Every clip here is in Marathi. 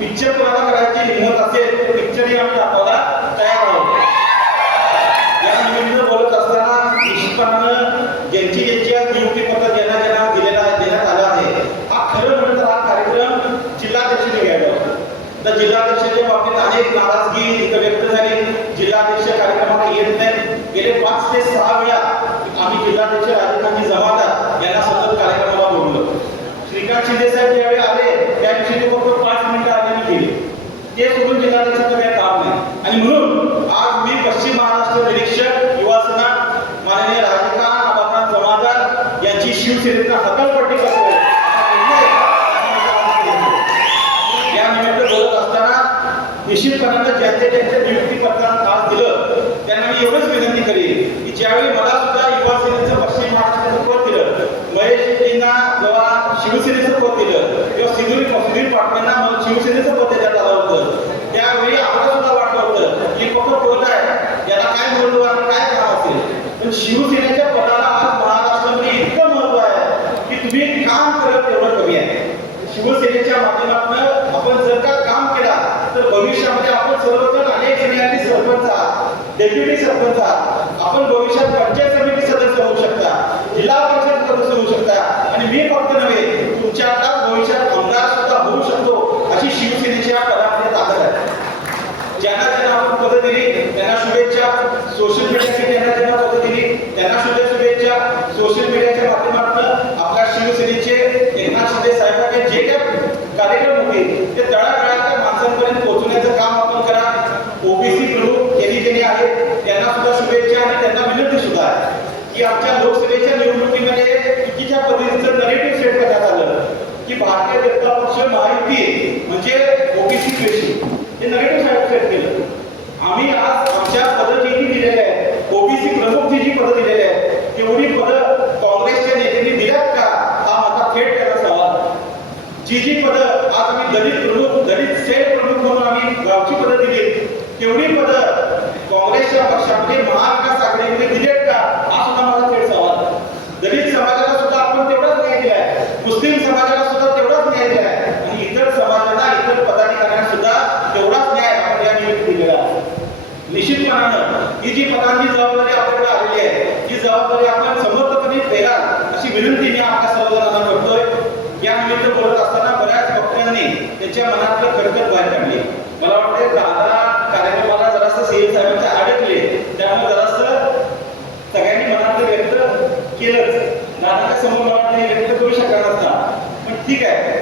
पिक्चर कोणाला करायची हिंमत असेल तर पिक्चरही आम्ही दाखवायला तयार आहोत. या निमित्त बोलत असताना निश्चितपणानं ज्यांची ज्यांची आज नियुक्तीपत्र ज्यांना ज्यांना दिलेला देण्यात आला आहे. हा खरं म्हणलं तर हा कार्यक्रम जिल्हाध्यक्षाने घ्यायला होता. तर जिल्हाध्यक्षाच्या बाबतीत अनेक नाराजगी तिथं व्यक्त झाली. जिल्हाध्यक्ष कार्यक्रमाला येत नाही गेले पाच ते सहा वेळा आम्ही जिल्हाध्यक्ष राजकांनी जमादार यांना सतत कार्यक्रमाला बोललो श्रीकांत शिंदे साहेब ज्यावेळी आले त्या दिवशी ते फक्त पाच मिनिटं आले आणि गेले ते करण्याचं काही काम नाही. आणि म्हणून आज मी पश्चिम महाराष्ट्र निरीक्षक युवा सेना माननीय राजकारण आबाकांत जमादार यांची शिवसेनेचा हकालपट्टी करतो. या निमित्त बोलत असताना निश्चितपणानं ज्यांच्या ज्यांच्या नियुक्तीपत्रात आज दिलं त्यांना मी एवढंच विनंती करेन की ज्यावेळी मला सुद्धा युवा सेनेचं पश्चिम महाराष्ट्राचं पद दिलं महेश शेट्टींना जेव्हा शिवसेनेचं पद दिलं किंवा सुधीर सुधीर पाटलांना शिवसेनेचं पद दिलं आलं होतं त्यावेळी आम्हाला सुद्धा वाटलं होतं की फक्त पद आहे याला काय महत्त्व आणि काय काम असेल पण शिवसेनेच्या पदाला आज महाराष्ट्रामध्ये इतकं महत्त्व आहे की तुम्ही काम करत तेवढं कमी आहे शिवसेनेच्या माध्यमातून आपण जर का काम केला तर भविष्यामध्ये आपण सर्वजण अनेक जणांनी सरपंच आहात डेप्युटी सरपंच आहात आपण भविष्यात पंचायत समिती सदस्य होऊ शकता जिल्हा परिषद सदस्य होऊ शकता आणि मी फक्त नव्हे तुमच्या आता भविष्यात आमदार सुद्धा होऊ शकतो अशी शिवसेनेच्या पदामध्ये ताकद आहे. ज्यांना ज्यांना आपण पदं दिली त्यांना शुभेच्छा. सोशल मीडिया ज्यांना ज्यांना पदं दिली त्यांना सुद्धा शुभेच्छा सोशल मीडियाच्या माध्यमातून आपल्या शिवसेनेचे एकनाथ शिंदे साहेबांचे जे काही कार्यक्रम होते ते तळागाळातल्या माणसांपर्यंत पोहोचवण्याचं काम आपण करा ओबीसी प्रमुख यांनी ज्यांनी आहेत त्यांना सुद्धा शुभेच्छा आणि त्यांना विनंती सुद्धा आहे की आमच्या लोकसभेच्या निवडणुकीमध्ये चुकीच्या पद्धतीचं नरेटिव्ह सेट करण्यात आलं की भारतीय जनता पक्ष महायुती म्हणजे ओबीसी पेशी हे नरेटिव्ह सेट केलं आम्ही आज आमच्या पदं जी जी दिलेली आहेत ओबीसी प्रमुख जी जी पदं दिलेली आहेत तेवढी पदं काँग्रेसच्या नेत्यांनी दिल्यात का हा माझा थेट त्याला सवाल जी जी पदं आज आम्ही दलित प्रमुख दलित सेल प्रमुख म्हणून आम्ही गावची पदं दिली तेवढी पदं काँग्रेसच्या पक्षामध्ये महाविकास आघाडीमध्ये दिलेत का हा सुद्धा माझा थेट सवाल दलित समाजाला सुद्धा आपण तेवढाच न्याय दिलाय मुस्लिम समाजाला सुद्धा तेवढाच न्याय दिलाय आणि इतर समाजाला इतर पदाधिकाऱ्यांना सुद्धा तेवढाच न्याय आपण या निमित्त दिलेला आहे निश्चितपणानं ही जी पदांची जबाबदारी आपल्याकडे आलेली आहे ही जबाबदारी आपण समर्थपणे पेला अशी विनंती मी आपल्या सर्वजणांना करतोय या निमित्त बोलत असताना बऱ्याच वक्त्यांनी त्यांच्या मनातलं खरखर बाहेर काढली मला वाटते दादा कार्यक्रमाला जरासं सीएम साहेबांचे अडकले त्यामुळे जरासं सगळ्यांनी मनातलं व्यक्त केलंच समोर मला वाटतं व्यक्त करू शकणार असता. पण ठीक आहे.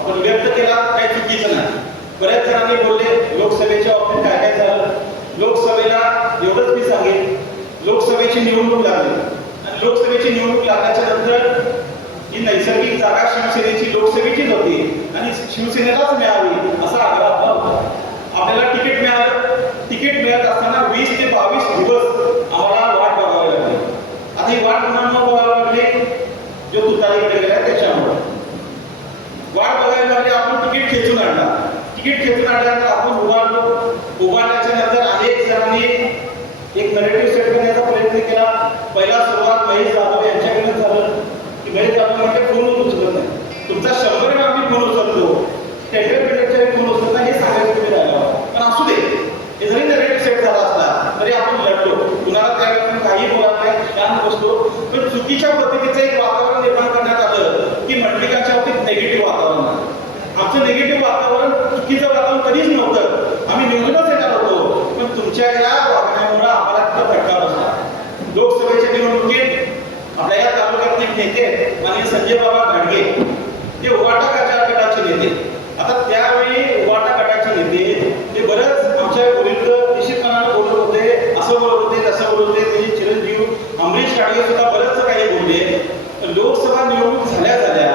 आपण व्यक्त केला काही चुकीचं नाही. बऱ्याच जणांनी बोलले लोकसभेच्या बाबतीत काय काय झालं? लोकसभेला एवढंच मी सांगेन. लोकसभेची निवडणूक लागली. आणि लोकसभेची निवडणूक लागल्याच्या नंतर ही नैसर्गिक जागा शिवसेनेची लोकसभेचीच होती. आणि शिवसेनेलाच मिळावी असा आग्रह आपल्याला तिकीट मिळालं. तिकीट मिळत असताना वीस ते बावीस दिवस आम्हाला वाट बघावी लागली आता ही वाट कुणामुळे बघावी लागली जो तुतारीकडे गेला त्याच्यामुळे वाट बघायला लागली आपण तिकीट खेचून आणला तिकीट आपण उभारलो. उभारल्याच्या नंतर अनेक जणांनी एक नरेटिव्ह सेट करण्याचा प्रयत्न केला. पहिला सुरुवात महेश जाधव यांच्याकडे झालं. की महेश जाधव म्हणजे फोन उचलत नाही. तुमचा शंभर वेळा आम्ही फोन उचलतो. टेंडर बिल्डरच्या फोन उचलत नाही हे सांगायचं तुम्ही राहिला हो. पण असू दे. हे जरी नरेटिव्ह सेट झाला असला तरी आपण लढलो. कुणाला त्यावेळेला काही बोलत नाही. शांत बसतो पण चुकीच्या पद्धतीचं एक वातावरण निर्माण करण्यात आलं की मंडलिकाच्या बाबतीत निगेटिव्ह वातावरण आहे. आमचं निगेटिव्ह वातावरण चुकीचं वातावरण कधीच नव्हतं आम्ही निवडूनच येणार होतो पण तुमच्या या वागण्यामुळे आम्हाला तिथं फटका बसला लोकसभेच्या निवडणुकीत आपल्या या तालुक्यातले एक नेते आहेत, माननीय संजय बाबा घाडगे ते उवाटा गटा गटाचे नेते आता त्यावेळी उवाटा गटाचे नेते ते बरंच आमच्या विरुद्ध निश्चितपणाने बोलत होते असं बोलत होते तसं बोलत होते त्याचे चिरंजीव अमरीश काडगे सुद्धा बरंच काही बोलले लोकसभा निवडणूक झाल्या झाल्या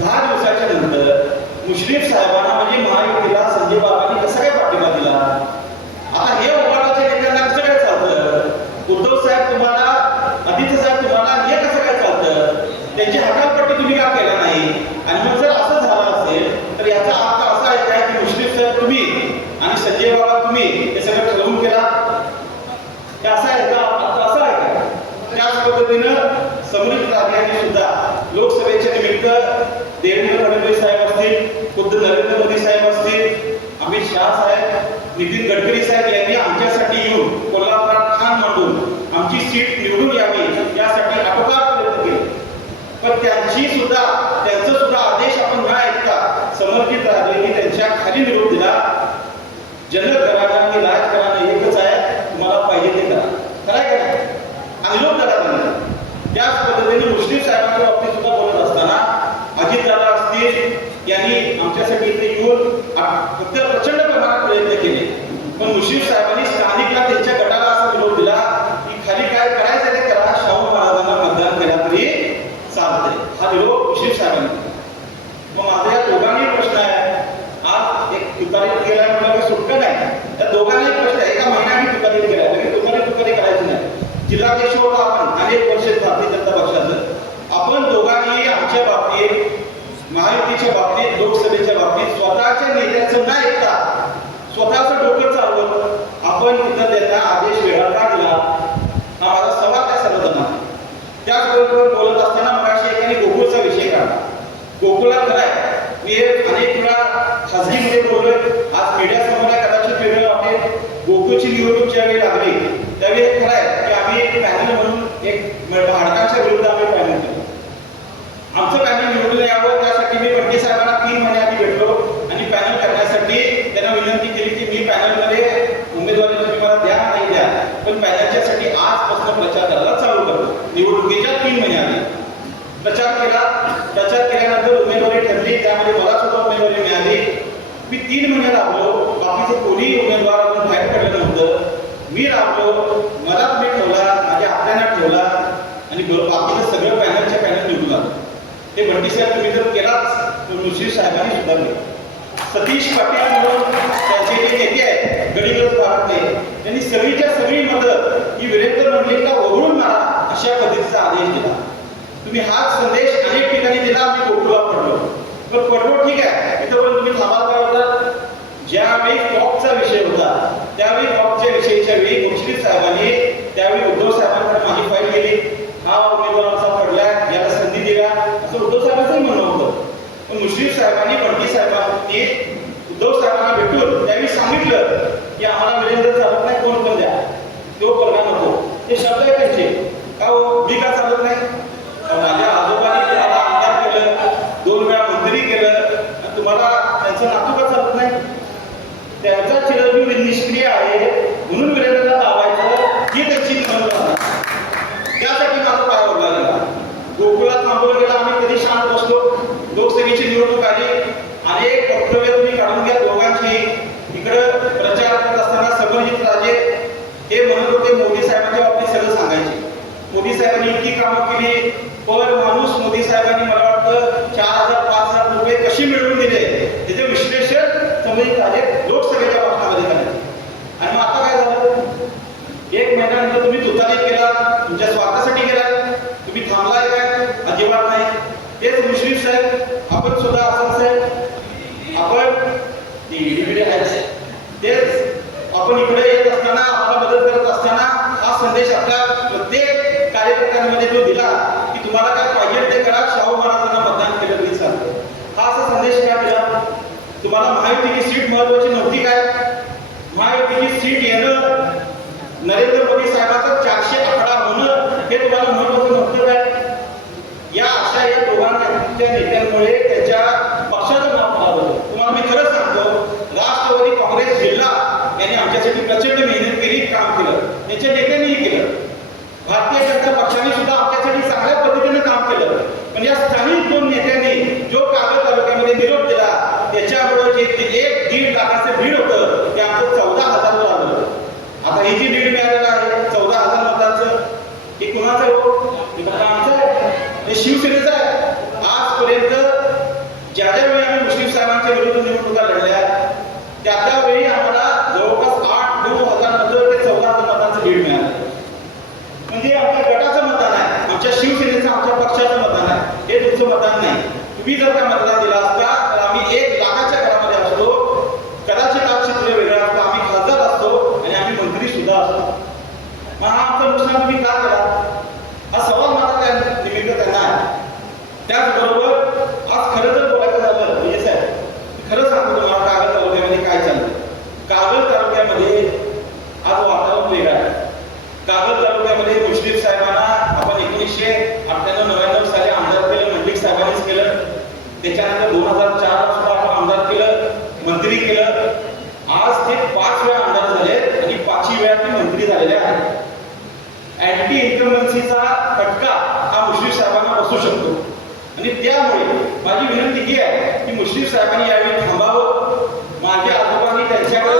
दहा दिवसाच्या नंतर मुश्रीफ साहेबांना म्हणजे महायुतीला संजय बाबांनी कसा काय पाठिंबा दिला आता हे उभाटाच्या नेत्यांना कसं काय चालतं उद्धव साहेब तुम्हाला आदित्य साहेब तुम्हाला हे कसं काय चालतं त्यांची हकालपट्टी तुम्ही का केला नाही आणि मग जर असं झालं असेल तर याचा अर्थ असा आहे काय की मुश्रीफ साहेब तुम्ही आणि संजय बाबा तुम्ही हे सगळं ठरवून केला हे असं आहे का? अर्थ असा आहे का? त्याच पद्धतीनं समृद्ध राहण्याने सुद्धा लोकसभेच्या निमित्त देवेंद्र फडणवीस साहेब असतील खुद्द नरेंद्र मोदी साहेब असतील अमित शाह साहेब नितीन गडकरी साहेब यांनी आमच्यासाठी येऊन कोल्हापुरात ठाण मांडून आमची सीट निवडून यावी यासाठी अपकार प्रयत्न केले. पण त्यांची सुद्धा त्यांचा सुद्धा आदेश आपण न ऐकता समर्पित राहिलेली त्यांच्या खाली निरोप दिला. जनक घराणं आणि राजकारण एकच आहे तुम्हाला पाहिजे ते करा खरं आहे का नाही आणि लोक करा त्यांना त्याच पद्धतीने मुस्लिम साहेबांच्या बाबतीत सुद्धा बोलत असताना अजितदादा असतील यांनी आमच्यासाठी इथे येऊन आ- फक्त प्रचंड प्रमाणात प्रयत्न केले पण मुस्लिम साहेबांनी स्थानिकला त्यांच्या गटाला असा विरोध दिला की खाली काय करायचं ते करा शाहू महाराजांना मतदान केला तरी चालतंय हा विरोध मुस्लिम साहेबांनी मग माझा या दोघांनी प्रश्न आहे आज एक तुकारीत केला म्हणजे सुटका नाही त्या दोघांनी प्रश्न आहे एका महिन्याने तुकारीत केला लगेच तुकारीत तुकारी करायची नाही जिल्हाध्यक्ष होता आपण अनेक वर्ष भारतीय जनता पक्षाचं आपण दोघांनी आमच्या बाबतीत महायुतीच्या बाबतीत लोकसभेच्या बाबतीत स्वतःच्या नेत्याचं न ऐकता स्वतःचं डोकं चालवत आपण तिथं त्यांना आदेश वेगळा का दिला हा माझा सवाल त्या सर्वजणांना त्याचबरोबर बोलत असताना मगाशी एकाने गोकुळचा विषय काढला गोकुळला खरं आहे मी हे अनेक वेळा खासगीमध्ये बोललोय आज मीडिया समोर आहे, कदाचित वेगळं वाटेल गोकुळची निवडणूक ज्यावेळी लागली त्यावेळी हे खरं आहे की आम्ही एक पॅनल म्हणून एक भारताच्या विरुद्ध आम्ही पॅनल केलं. आमचं पॅनल निवडून यावं त्यासाठी मी पंडित साहेबांना तीन महिने आधी भेटलो आणि पॅनल करण्यासाठी त्यांना विनंती केली की मी पॅनलमध्ये उमेदवारी तुम्ही मला द्या नाही द्या पण पॅनलच्यासाठी आजपासून प्रचार करायला चालू करतो निवडणुकीच्या तीन महिने आधी प्रचार केला प्रचार केल्यानंतर उमेदवारी ठरली त्यामध्ये मला सुद्धा उमेदवारी मिळाली. मी तीन महिने राबलो बाकीचे कोणी उमेदवार अजून बाहेर पडलं नव्हतं मी राबलो मला तुम्ही ठेवला माझ्या हाताने ठेवला आणि ब- बाकीचं सगळं पॅनलच्या पॅनल निवडून आलं ते बंटी तुम्ही जर केलाच तर मुश्रीफ साहेबांनी सुधारले सतीश पाटील म्हणून त्यांचे जे नेते आहेत गडीगरज भारतले त्यांनी सगळीच्या सगळी मदत ही वीरेंद्र मंडलिकला वगळून मारा अशा पद्धतीचा आदेश दिला. तुम्ही हाच संदेश अनेक ठिकाणी दिला आम्ही गोकुळा पडलो. पण पडलो ठीक आहे. इथं पण तुम्ही थांबाल काय होता ज्यावेळी कॉपचा विषय होता त्यावेळी कॉपच्या विषयीच्या वेळी मुश्रीफ साहेबांनी त्यावेळी उद्धव साहेबांना माझी फाईल गेली हा उमेदवार असा पडलाय याला संधी दिला असं उद्धव साहेबांचंही म्हणणं होतं पण मुश्रीफ साहेबांनी बंटी साहेबांनी उद्धव साहेबांना भेटून त्यावेळी सांगितलं की आम्हाला वीरेंद्र चालत नाही कोण पण द्या. तो करणार नको. हे शब्द आहे त्यांचे. का हो? मी का चालत नाही? माझ्या आजोबांनी तुम्हाला आमदार केलं दोन वेळा मंत्री केलं तुम्हाला त्यांचं नातू का चालत नाही? त्यांचा चिरंजीव निष्क्रिय आहे. জন্যই তাদের तुम्हाला महायुतीची सीट महत्वाची नव्हती काय? महायुतीची सीट येणं नरेंद्र मोदी साहेबांचा चारशे आकडा होणं हे तुम्हाला महत्वाचं नव्हतं काय या अशा या दोघांच्या नेत्यांमुळे त्याच्या पक्षाचं नाव खराब होतं तुम्हाला मी खरं सांगतो राष्ट्रवादी काँग्रेस जिल्हा यांनी आमच्यासाठी प्रचंड मेहनत केली काम केलं त्यांच्या नेत्यांनीही केलं भारतीय जनता पक्षाने सुद्धा आमच्यासाठी चांगल्या पद्धतीने काम केलं पण या स्थानिक दोन नेत्यांनी जो कागद तालुक्यामध्ये निरोप दिला त्याच्याबरोबर जे ते एक दीड लाखाचं बीड होतं ते आमचं चौदा हजारवर आलं आता ही जी लीड मिळालेलं आहे चौदा हजार मतांचं हे कुणाचं आहे हो? हे फक्त आमचं आहे हे शिवसेनेचं आहे आजपर्यंत ज्या ज्या वेळी आम्ही मुस्लिम साहेबांच्या विरुद्ध निवडणुका लढल्या त्या त्या वेळी आम्हाला जवळपास आठ नऊ हजार मतं ते चौदा हजार मतांचं लीड मिळालं म्हणजे आमच्या गटाचं मतदान आहे आमच्या शिवसेनेचं आमच्या पक्षाचं मतदान आहे हे तुमचं मतदान मी तुम्ही जर का मतदान दिला असता तर आम्ही एक लाखाच्या घरामध्ये असतो. कदाचित आज चित्र वेगळं असतं आम्ही खासदार असतो आणि आम्ही मंत्री सुद्धा असतो. मग हा आमचं नुकसान तुम्ही का करा हा सवाल माझा त्या निमित्त त्यांना आहे. त्याचबरोबर आज खरं जर बोलायचं झालं म्हणजे साहेब खरं सांगतो तुम्हाला कागद तालुक्यामध्ये काय चाललं कागद तालुक्यात मंत्री केलं. आज ते पाच वेळा आमदार झाले आणि पाचही वेळा ते मंत्री झालेले आहेत. अँटी इन्कमन्सीचा फटका हा मुश्रीफ साहेबांना बसू शकतो. आणि त्यामुळे माझी विनंती ही आहे की मुश्रीफ साहेबांनी यावेळी थांबावं. माझ्या आजोबांनी त्यांच्याकडे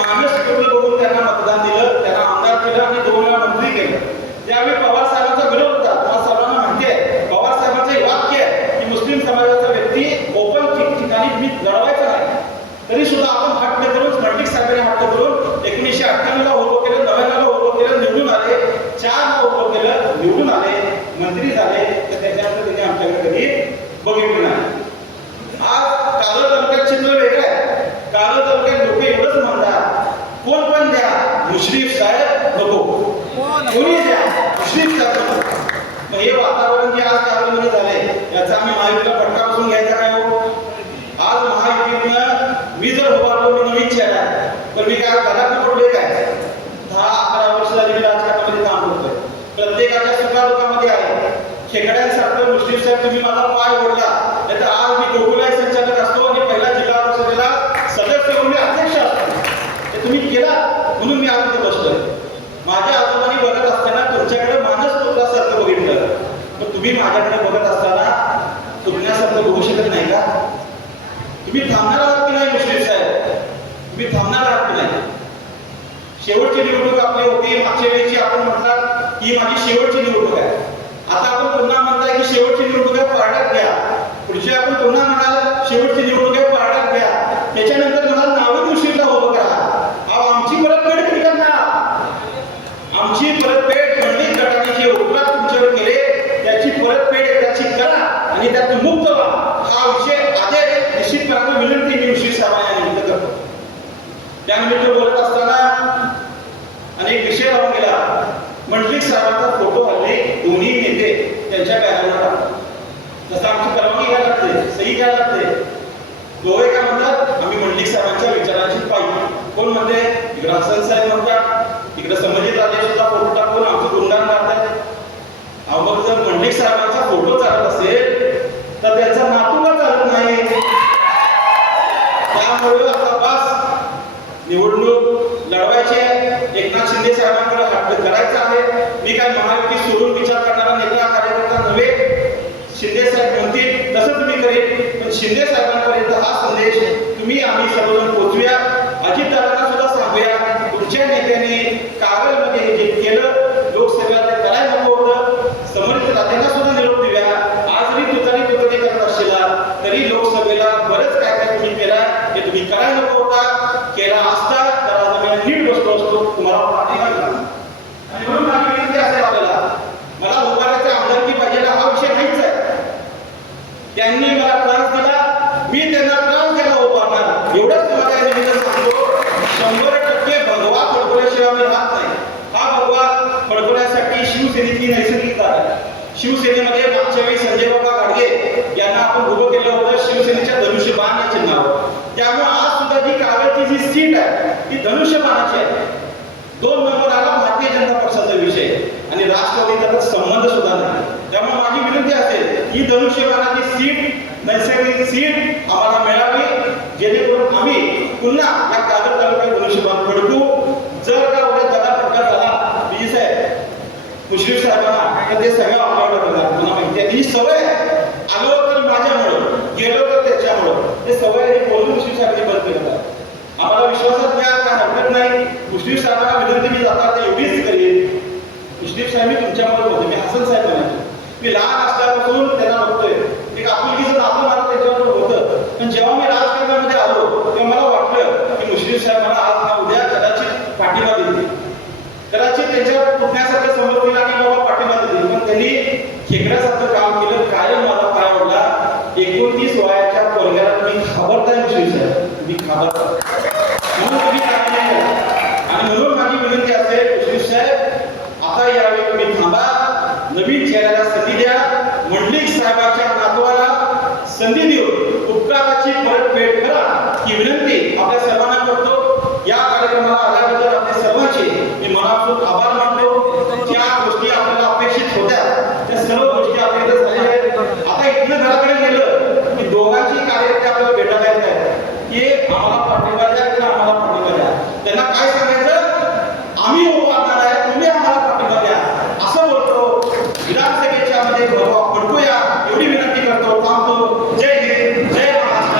माणूस बघून त्यांना मतदान दिलं त्यांना आमदार केलं आणि दोन वेळा मंत्री केलं. त्यावेळी पवार साहेबांचा विरोध होता तुम्हाला सर्वांना माहिती आहे पवार साहेबांचं एक वाक्य आहे की मुस्लिम समाजाचा व्यक्ती ओपन ठिकाणी मी लढवायचा नाही तरी सुद्धा आपण हट्ट करून स्मरणिक साहेबांनी हट्ट करून एकोणीसशे अठ्ठ्याण्णवला उभं केलं नव्याण्णवला उभं केलं निवडून आले चारला उभं केलं निवडून आले मंत्री झाले तर त्याच्यानंतर त्यांनी आमच्याकडे कधी बघितलं नाही आज कागद तालुक्यात चित्र वेगळं आहे कागद तालुक्यात लोक एवढंच म्हणतात कोण पण द्या मुश्रीफ साहेब नको कोणी द्या मुश्रीफ साहेब मग हे वातावरण जे आज कागदमध्ये झालंय याचा आम्ही महायुतीला फटका बसून घ्यायचा काय हो. आज महायुतीनं मी जर हो उभारलो मी नवीन चेहरा तर मी काय घरात पडले काय दहा अकरा वर्ष झाली मी राजकारणामध्ये काम करतोय. प्रत्येकाच्या सुखा सुखादुखामध्ये आहे. खेकड्यांसारखं मुस्लिम साहेब तुम्ही माझा पाय ओढला नाही तर आज मी गोकुलाय संचालक असतो आणि पहिला जिल्हा परिषदेला सदस्य म्हणून मी अध्यक्ष असतो हे तुम्ही केला म्हणून मी आज इथे बसलोय माझ्या आजोबांनी बघत असताना तुमच्याकडे मानस पुत्रासारखं बघितलं पण तुम्ही माझ्याकडे बघत असताना तुमच्यासारखं बघू शकत नाही का तुम्ही थांबणार आहात की नाही मुश्रीफ साहेब तुम्ही थांबणार आहात की नाही शेवटची निवडणूक आपली होती मागच्या वेळेची आपण म्हणतात ही माझी शेवटची निवडणूक आहे. आता आपण पुन्हा म्हणताय की शेवटची निवडणूक आहे पारड्यात घ्या. पुढची आपण पुन्हा म्हणाल शेवटची निवडणूक आहे पारड्यात घ्या. त्याच्यानंतर मला नावं उशीरला उभं करा. अहो आमची परतफेड कधी ना. आमची परतफेड पंडित गटाने जे उपकार तुमच्यावर केले त्याची परतफेड एकदाची करा आणि त्यातून मुक्त व्हा हा विषय आदेश निश्चितपणाने विनंती मी मुश्रीफ साहेबांना निमित्त करतो त्यानिमित्त बोलत असताना अनेक विषय राहून गेला मंडलिक साहेबांचा फोटो हल्ले दोन्ही नेते त्यांच्या बॅनरवर टाकतात जसं आमची परवानगी घ्यायला लागते सही घ्यायला लागते दोघे काय म्हणतात आम्ही मंडलिक साहेबांच्या विचारांची पाहिजे कोण म्हणते इकडे हसन साहेब म्हणतात इकडे संबंधित राजे सुद्धा फोटो टाकून आमचं गुणगान करतात अहो जर पंडित साहेबांचा फोटो चालत असेल तर त्यांचा नातू का चालत नाही? त्यामुळे आता बस निवडणूक लढवायची आहे. एकनाथ शिंदे साहेबांकडे हट्ट करायचा आहे. मी काय महायुती सोडून विचार करणारा नेता कार्यकर्ता नव्हे. शिंदे साहेब म्हणतील तसं तुम्ही करेल पण शिंदे साहेबांपर्यंत हा संदेश तुम्ही आम्ही सर्वजण पोहोचूया. अजितदादांना सुद्धा सांगूया तुमच्या नेत्याने कागलमध्ये हे जे केलं लोकसभेला ते करायला नको होतं समर्थ तात्यांना सुद्धा निरोप देऊया आज जरी तुतारी तुतारी करत असशीला तरी लोकसभेला बरंच काय काय तुम्ही केला हे तुम्ही करायला नको होता केला असता तर आज आम्ही नीट बसलो असतो तुम्हाला पाठिंबा दिला आणि म्हणून माझी विनंती असेल आपल्याला मला उभारायचा आमदारकी पाहिजे हा विषय नाहीच आहे त्यांनी मला त्रास दिला मी त्यांना त्रास द्यायला उभारणार एवढंच तुम्हाला या निमित्त सांगतो शंभर टक्के भगवा फडकवल्याशिवाय आम्ही राहत नाही हा भगवा फडकवण्यासाठी शिवसेनेची नैसर्गिक जागा आहे शिवसेनेमध्ये मागच्या वेळी संजय बाबा गाडगे यांना आपण उभं केलं होतं शिवसेनेच्या धनुष्यबाण या चिन्हावर. त्यामुळे आज सुद्धा जी कागदची जी सीट आहे ती धनुष्यबाणाची आहे. दोन नंबर आला भारतीय जनता पक्षाचा विषय. आणि राष्ट्रवादीचा तर संबंध सुद्धा नाही. त्यामुळे माझी विनंती असेल ही धनुष्यबाणाची सीट नैसर्गिक सीट आम्हाला मिळावी जेणेकरून आम्ही पुन्हा या कागद तालुक्यात धनुष्यबाण फडकू जर का उद्या दादा फटका झाला बीजी साहेब मुश्रीफ साहेबांना तर ते सगळं आपल्याकडे करणार पुन्हा माहिती आहे ही सवय आहे. आलो तर माझ्यामुळं गेलो तर त्याच्यामुळं ते सवय आहे, हे बोलून मुश्रीफ साहेबांनी बंद केलं आम्हाला विश्वासात घ्या नाही. मुश्रीफ साहेबांना विनंती मी जाता आता एवढीच करेन. मुश्रीफ साहेब मी तुमच्यामध्ये होते. मी हसन साहेब म्हणायचे मी लहान असल्यापासून त्यांना बघतोय. एक आपुलकीचं नातं मला त्याच्यावर होतं. पण जेव्हा मी राजकारणामध्ये आलो तेव्हा मला वाटलं की मुश्रीफ साहेब मला आज ना उद्या कदाचित पाठिंबा देतील. कदाचित त्यांच्या पुण्यासारखं समोर दिला आणि बाबा पाठिंबा देतील. पण त्यांनी खेकड्यासारखं काम केलं कायम मला पाय आवडला एकोणतीस वयाच्या पोरग्याला तुम्ही घाबरताय मुश्रीफ साहेब तुम्ही घाबरता म्हणून तुम्ही काय नाही करत. आणि म्हणून माझी विनंती असेल मुश्रीफ साहेब आता यावेळी तुम्ही थांबा नवीन चेहऱ्याला संधी द्या मंडलिक साहेबाच्या नातवाला संधी देऊन उपकाराची परतफेड करा ही विनंती